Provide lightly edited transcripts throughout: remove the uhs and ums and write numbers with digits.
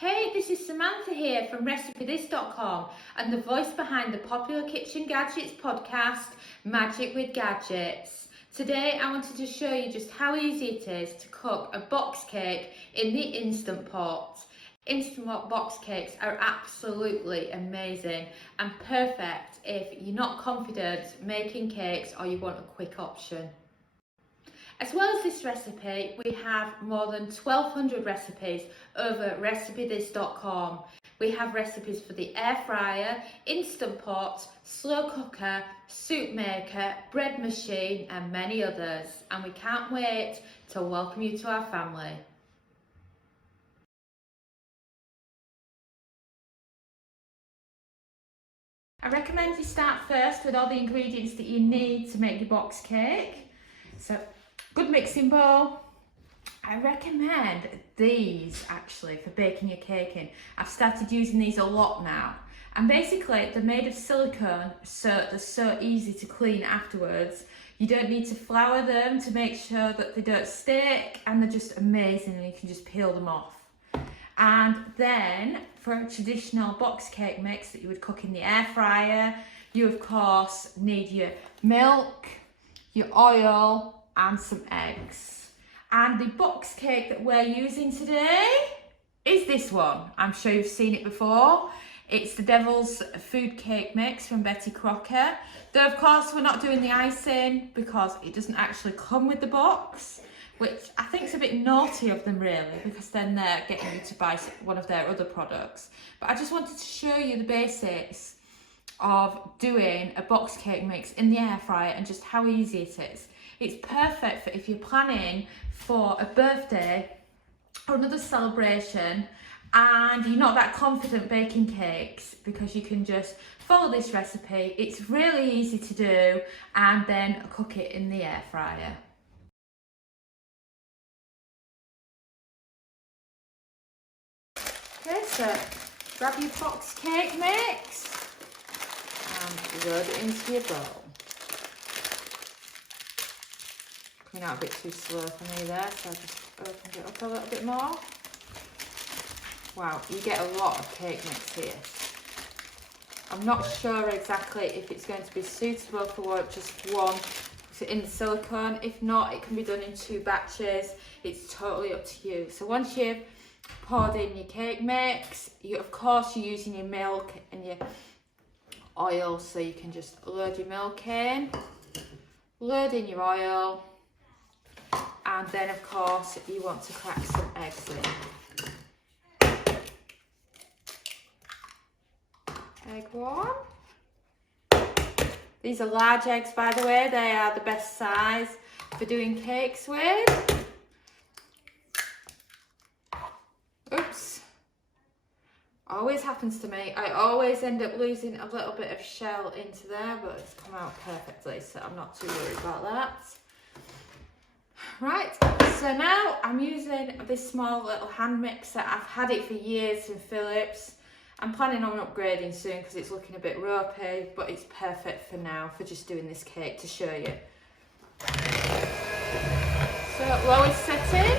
Hey, this is Samantha here from RecipeThis.com and the voice behind the popular Kitchen Gadgets podcast, Magic with Gadgets. Today I wanted to show you just how easy it is to cook a box cake in the Instant Pot. Instant Pot box cakes are absolutely amazing and perfect if you're not confident making cakes or you want a quick option. As well as this recipe, we have more than 1,200 recipes over RecipeThis.com. We have recipes for the air fryer, Instant Pot, slow cooker, soup maker, bread machine and many others. And we can't wait to welcome you to our family. I recommend you start first with all the ingredients that you need to make your box cake. So, good mixing bowl. I recommend these actually for baking your cake in. I've started using these a lot now. And basically they're made of silicone, so they're so easy to clean afterwards. You don't need to flour them to make sure that they don't stick, and they're just amazing and you can just peel them off. And then for a traditional box cake mix that you would cook in the air fryer, you of course need your milk, your oil and some eggs. And the box cake that we're using today is this one. I'm sure you've seen it before. It's the Devil's Food Cake Mix from Crocker. Though of course we're not doing the icing because it doesn't actually come with the box, which I think is a bit naughty of them really, because then they're getting you to buy one of their other products. But I just wanted to show you the basics of doing a box cake mix in the air fryer and just how easy it is. It's perfect for if you're planning for a birthday or another celebration and you're not that confident baking cakes, because you can just follow this recipe. It's really easy to do and then cook it in the air fryer. Okay, so grab your box cake mix and load it into your bowl. Coming out a bit too slow for me there, so I just opened it up a little bit more. Wow, you get a lot of cake mix here. I'm not sure exactly if it's going to be suitable for just one in the silicone. If not, it can be done in 2 batches. It's totally up to you. So once you've poured in your cake mix, of course you're using your milk and your oil, so you can just load your milk in, load in your oil, and then of course you want to crack some eggs in. Egg 1. These are large eggs, by the way. They are the best size for doing cakes with. Oops. Always happens to me. I always end up losing a little bit of shell into there, but it's come out perfectly, so I'm not too worried about that. Right, so now I'm using this small little hand mixer. I've had it for years from Philips. I'm planning on upgrading soon because it's looking a bit ropey, but it's perfect for now for just doing this cake to show you. So lowest setting,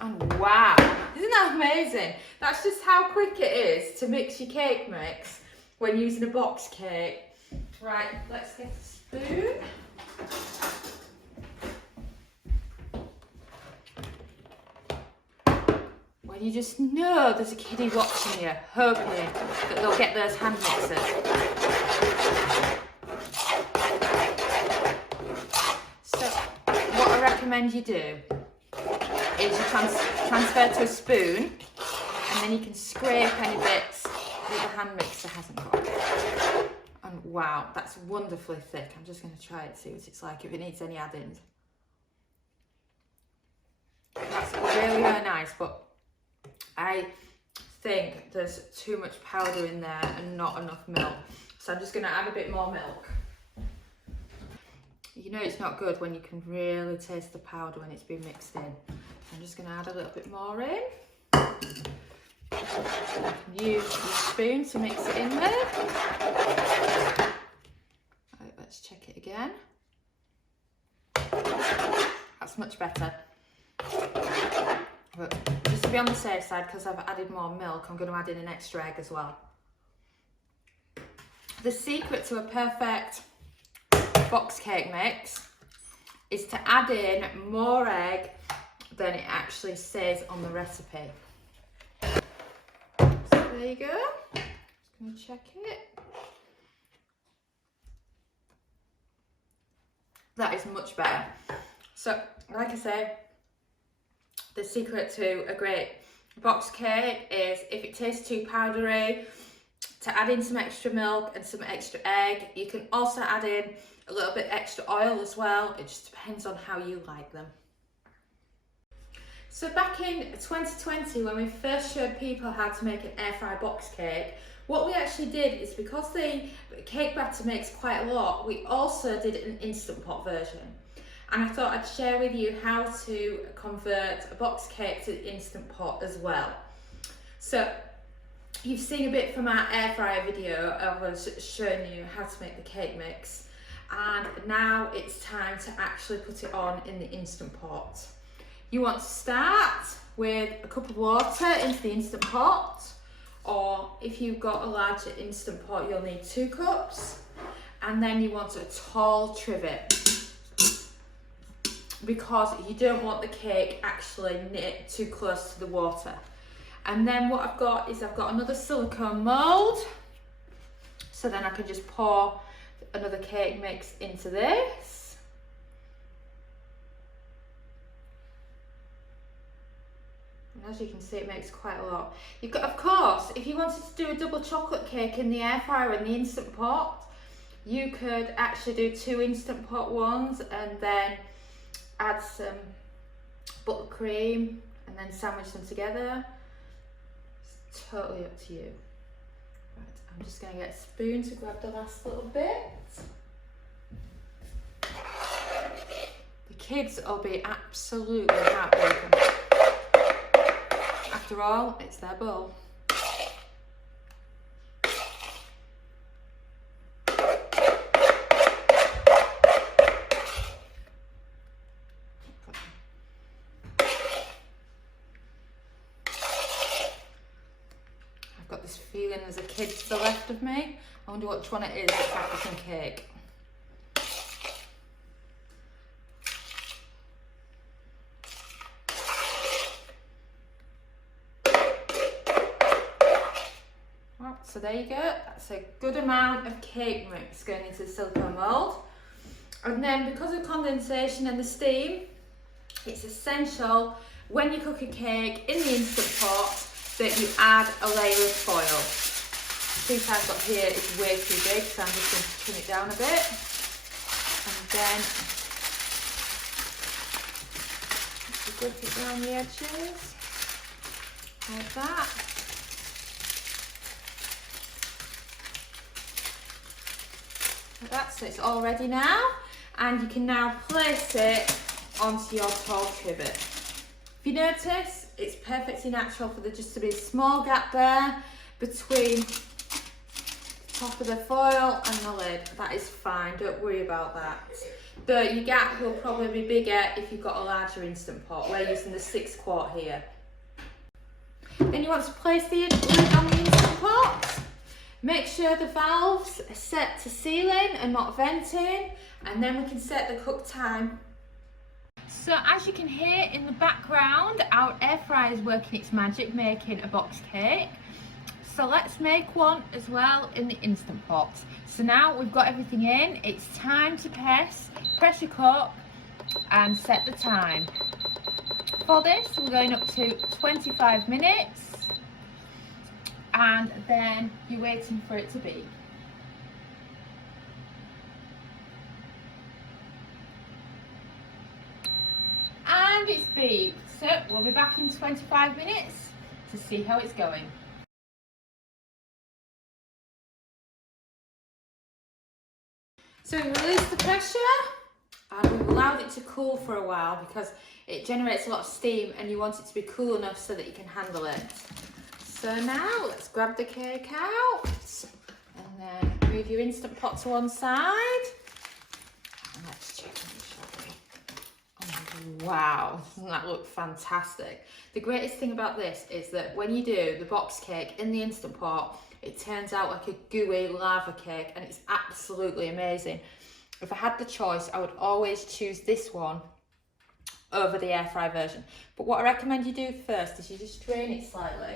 and wow, isn't that amazing? That's just how quick it is to mix your cake mix when using a box cake. Right, let's get a spoon. When you just know there's a kiddie watching you, hoping that they'll get those hand mixers. So what I recommend you do is you transfer to a spoon, and then you can scrape any bits that the hand mixer hasn't got. And wow, that's wonderfully thick. I'm just going to try it, see what it's like, if it needs any add-ins. That's really, really nice, but I think there's too much powder in there and not enough milk. So I'm just going to add a bit more milk. You know it's not good when you can really taste the powder when it's been mixed in. I'm just going to add a little bit more in. You can use your spoon to mix it in with. Right, let's check it again. That's much better. But just be on the safe side, because I've added more milk, I'm going to add in an extra egg as well. The secret to a perfect box cake mix is to add in more egg than it actually says on the recipe. So there you go. Just going to check it. That is much better. So, like I say, the secret to a great box cake is, if it tastes too powdery, to add in some extra milk and some extra egg. You can also add in a little bit extra oil as well. It just depends on how you like them. So back in 2020, when we first showed people how to make an air fry box cake, what we actually did is, because the cake batter makes quite a lot, we also did an Instant Pot version. And I thought I'd share with you how to convert a box cake to the Instant Pot as well. So you've seen a bit from our air fryer video. I was showing you how to make the cake mix. And now it's time to actually put it on in the Instant Pot. You want to start with a cup of water into the Instant Pot, or if you've got a larger Instant Pot, you'll need 2 cups. And then you want a tall trivet, because you don't want the cake actually knit too close to the water. And then what I've got is, I've got another silicone mould, so then I can just pour another cake mix into this. And as you can see, it makes quite a lot. You've got, of course, if you wanted to do a double chocolate cake in the air fryer in the Instant Pot, you could actually do 2 Instant Pot ones and then add some buttercream and then sandwich them together. It's totally up to you. Right, I'm just going to get a spoon to grab the last little bit. The kids will be absolutely heartbroken. After all, it's their bowl. I've got this feeling there's a kid to the left of me. I wonder which one it is. It's African cake. So there you go, that's a good amount of cake mix going into the silicone mould. And then, because of condensation and the steam, it's essential when you cook a cake in the Instant Pot that you add a layer of foil. The piece I've got here is way too big, so I'm just going to trim it down a bit. And then just grip it around the edges, like that. That's it, it's all ready now, and you can now place it onto your tall trivet. If you notice, it's perfectly natural for there just to be a small gap there between the top of the foil and the lid. That is fine, don't worry about that. But your gap will probably be bigger if you've got a larger Instant Pot. We're using the 6 quart here. Then you want to place the lid on the Instant Pot. Make sure the valves are set to sealing and not venting, and then we can set the cook time. So as you can hear in the background, our air fryer is working its magic, making a box cake. So let's make one as well in the Instant Pot. So now we've got everything in, it's time to pressure cook and set the time. For this, we're going up to 25 minutes. And then you're waiting for it to beep. And it's beeped. So we'll be back in 25 minutes to see how it's going. So we released the pressure and we've allowed it to cool for a while, because it generates a lot of steam and you want it to be cool enough so that you can handle it. So now let's grab the cake out and then move your Instant Pot to one side. And let's check it, shall we? Oh my Wow, doesn't that look fantastic? The greatest thing about this is that when you do the box cake in the Instant Pot, it turns out like a gooey lava cake, and it's absolutely amazing. If I had the choice, I would always choose this one over the air fry version. But what I recommend you do first is you just drain it slightly,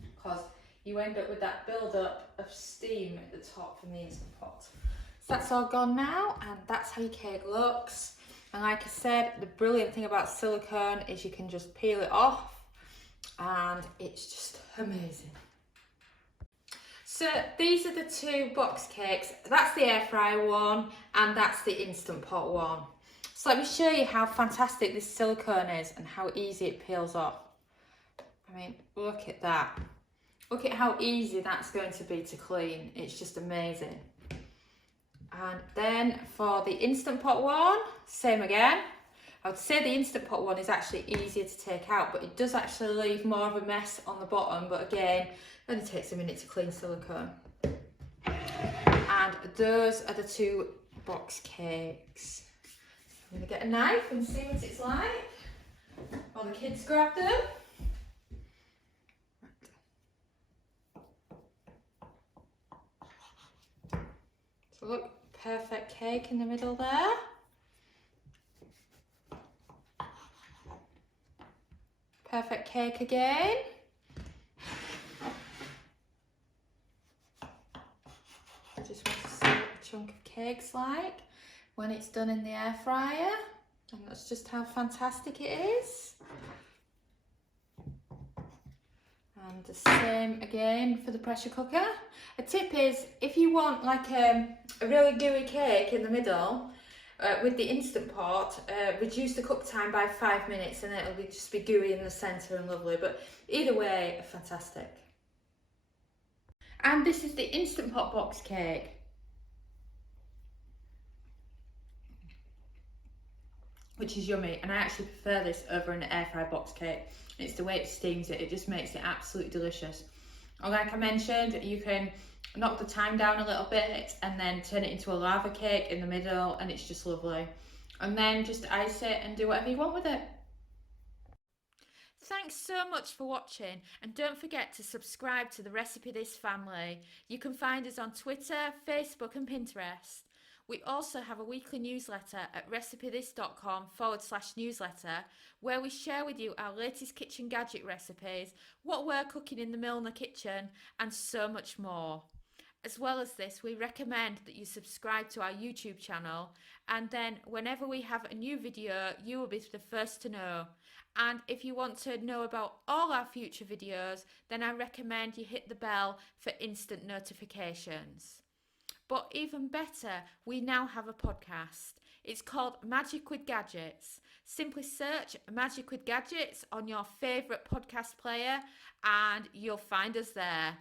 because you end up with that build up of steam at the top from the Instant Pot. So that's all gone now, and that's how your cake looks. And like I said, the brilliant thing about silicone is you can just peel it off, and it's just amazing. So these are the two box cakes. That's the air fryer one, and that's the Instant Pot one. So let me show you how fantastic this silicone is and how easy it peels off. I mean, look at that. Look at how easy that's going to be to clean. It's just amazing. And then for the Instant Pot one, same again. I would say the Instant Pot one is actually easier to take out, but it does actually leave more of a mess on the bottom. But again, it only takes a minute to clean silicone. And those are the two box cakes. I'm going to get a knife and see what it's like while the kids grab them. So look, perfect cake in the middle there. Perfect cake again. I just want to see what a chunk of cake's like when it's done in the air fryer, and that's just how fantastic it is. And the same again for the pressure cooker. A tip is, if you want like a really gooey cake in the middle, with the Instant Pot, reduce the cook time by 5 minutes, and it'll just be gooey in the centre and lovely. But either way, fantastic. And this is the Instant Pot box cake. Which is yummy, and I actually prefer this over an air fry box cake. It's the way it steams it, it just makes it absolutely delicious. And like I mentioned, you can knock the time down a little bit and then turn it into a lava cake in the middle, and it's just lovely. And then just ice it and do whatever you want with it. Thanks so much for watching, and don't forget to subscribe to the Recipe This family. You can find us on Twitter, Facebook and Pinterest. We also have a weekly newsletter at recipethis.com/newsletter, where we share with you our latest kitchen gadget recipes, what we're cooking in the Milner kitchen, and so much more. As well as this, we recommend that you subscribe to our YouTube channel, and then whenever we have a new video, you will be the first to know. And if you want to know about all our future videos, then I recommend you hit the bell for instant notifications. But even better, we now have a podcast. It's called Magic with Gadgets. Simply search Magic with Gadgets on your favourite podcast player and you'll find us there.